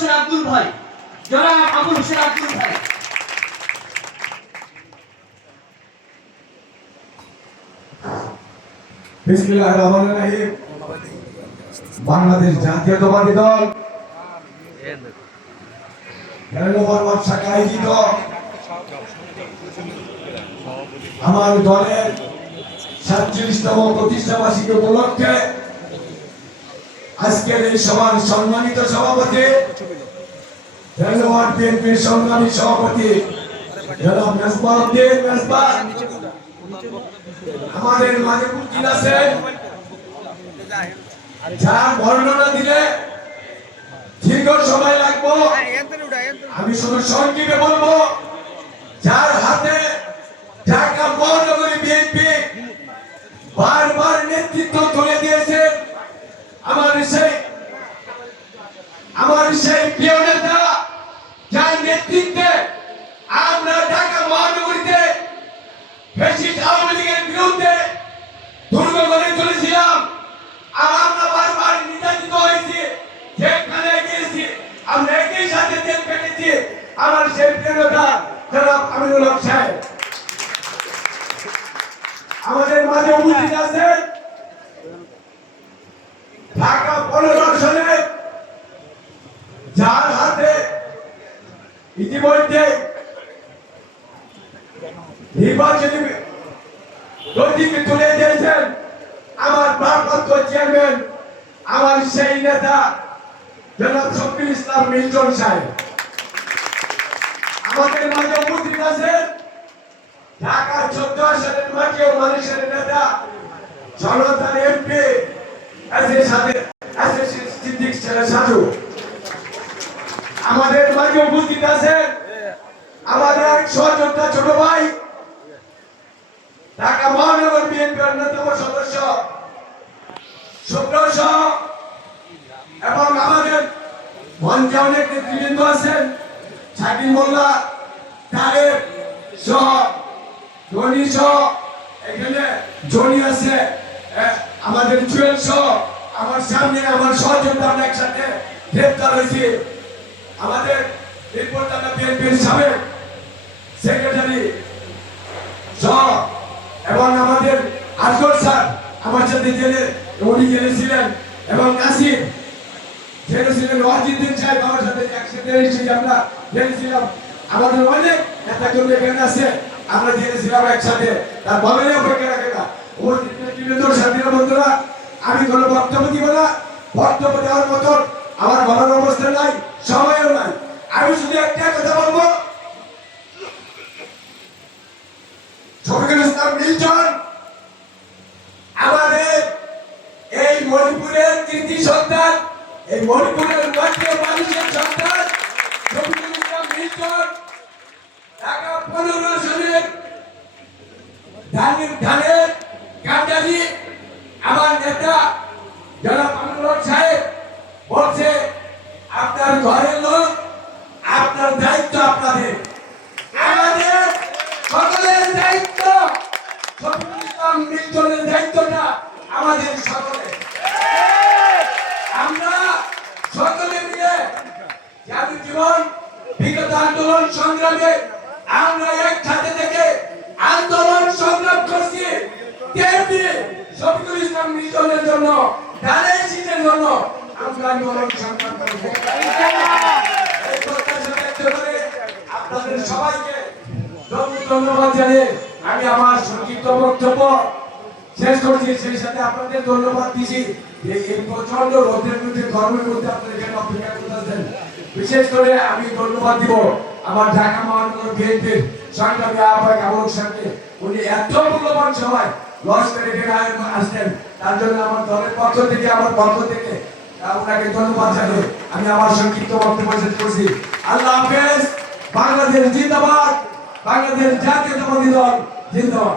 হোসেন আব্দুল ভাই, জনাব আবুল হোসেন আব্দুল ভাই। বিসমিল্লাহির রহমানির রহিম। বাংলাদেশ জাতীয়তাবাদী দল ১৩ নম্বর শাখা আয়োজিত আমার দলের ৪৭তম প্রতিষ্ঠা বার্ষিকী উপলক্ষে আজকের এই সভার সম্মানিত সভাপতি, ১৩ নম্বর বিএনপির সংগ্রামী সভাপতি জনাব মেজবাহ উদ্দিন মেজবাহ, আমাদের মাঝে উপস্থিত আছেন, যার বর্ণনা দিলে দীর্ঘ সময় লাগবো, আমি শুধু সংক্ষেপে বলবো। যার হাতে ঢাকা মহানগরী বিএনপি বারবার নেতৃত্ব তুলে দিয়েছে, আমার সেই প্রিয় নেতা, যার নেতৃত্বে আমরা ঢাকা মহানগরীতে ফ্যাসিস্ট আওয়ামী লীগের বিরুদ্ধে দুর্গ গড়ে তুলেছিলাম। আর আমরা বারবার নির্যাতিত হয়েছি, যেখানে গিয়েছি আমরা একই সাথে জেল কেটেছি। আমার সেই প্রিয় নেতা জনাব আমিনুল হক সাহেব আমাদের মাঝে উপস্থিত আছেন। ঢাকা 15 আসনে যার হাতে ইতিমধ্যে নির্বাচনী প্রতীক তুলে দিয়েছেন আমার ভারপ্রাপ্ত চেয়ারম্যান, আমার সেই নেতা জনাব শফিকুল ইসলাম মিল্টন সাহেব। আমাদের মাঝে উপস্থিত আছেন ঢাকা 14 আসনের মাঝে মানুষের নেতা জনতার এমপি সিদ্দিক সাজু। আমাদের মাঝে উপস্থিত আছেন আমাদের এক সহযোদ্ধা ছোট ভাই, ঢাকা মহানগর বিএনপির অন্যতম সদস্য সুব্রত সহ, এবং আমাদের মঞ্চে অনেক নেতৃবৃন্দ আছেন, শাকিল মোল্লা, তারেক সহ, ধনী সহ, এখানে জনি আছে, আমাদের জুয়েল সহ, আমার সামনে আমার সহযোদ্ধা আমরা একসাথে গ্রেপ্তার হয়েছি। আমাদের রিপোর্টার বিএনপির সাবেক সেক্রেটারি সহ, এবং আমাদের আজগর স্যার আমার সাথে জেলে, উনি জেলে ছিলেন, এবং নাসির জেলে ছিলেন, ওয়াজিদুদ্দিন সাহেব আমার সাথে একসাথে এসেছি, আমরা জেলে ছিলাম। আমাদের অনেক নেতাকর্মী এখানে আছে, আমরা জেলে ছিলাম একসাথে, তার বলেন অপেক্ষা রাখে না। বন্ধুরা, আমি কোনো বক্তব্য দিব না, বক্তব্য দেওয়ার মতন আমার বলার অবস্থা নাই, সময়ও নাই। আমি শুধু একটা কথা বলবো, শফিকুল ইসলাম মিল্টন আমাদের এই মণিপুরের কৃতি সন্তান, এই মণিপুরের মাটির মানুষের সন্তান। শফিকুল ইসলাম মিল্টন ঢাকা 15 আসনের ধানের কান্ডারি আমার নেতা জনাব আমিনুল হক সাহেব বলছে, আপনার ঘরের লোক, আপনার দায়িত্ব আপনাদের, আমাদের সকলের দায়িত্ব, শফিকুল ইসলাম মিল্টনের দায়িত্বটা আমাদের সকলের। আমরা সকলে মিলে জাতির জীবন বিগত আন্দোলন সংগ্রামে আমরা একসাথে থেকে আন্দোলন সংগ্রাম করছি। শফিকুল ইসলাম মিল্টনের জন্য, ধানের শীতের জন্য আমরা আন্দোলন সংগ্রাম করব। এই প্রত্যাশা ব্যক্ত করে আপনাদের সবাইকে ধন্যবাদ জানিয়ে আমি আমার সংক্ষিপ্ত বক্তব্য শেষ করছি। সেই সাথে আপনাদের ধন্যবাদ দিচ্ছি এই প্রচন্ড রোদের মধ্যে, গরমের মধ্যে আপনারা এখানে অপেক্ষা করতেছেন। বিশেষ করে আমি ধন্যবাদ দিব আমার ঢাকা মহানগর বিএনপির সংগ্রামী আহ্বায়ক আবুল সাহেবকে, উনি এত মূল্যবান সময় লস করে এখানে আসলেন, তার জন্য আমার দলের পক্ষ থেকে, আমার পক্ষ থেকে আপনাকে ধন্যবাদ জানিয়ে আমি আমার সংক্ষিপ্ত বক্তব্য শেষ করছি। আল্লাহ হাফেজ। বাংলাদেশ জিন্দাবাদ, বাংলাদেশ জাতীয়তাবাদী দল জিন্দাবাদ।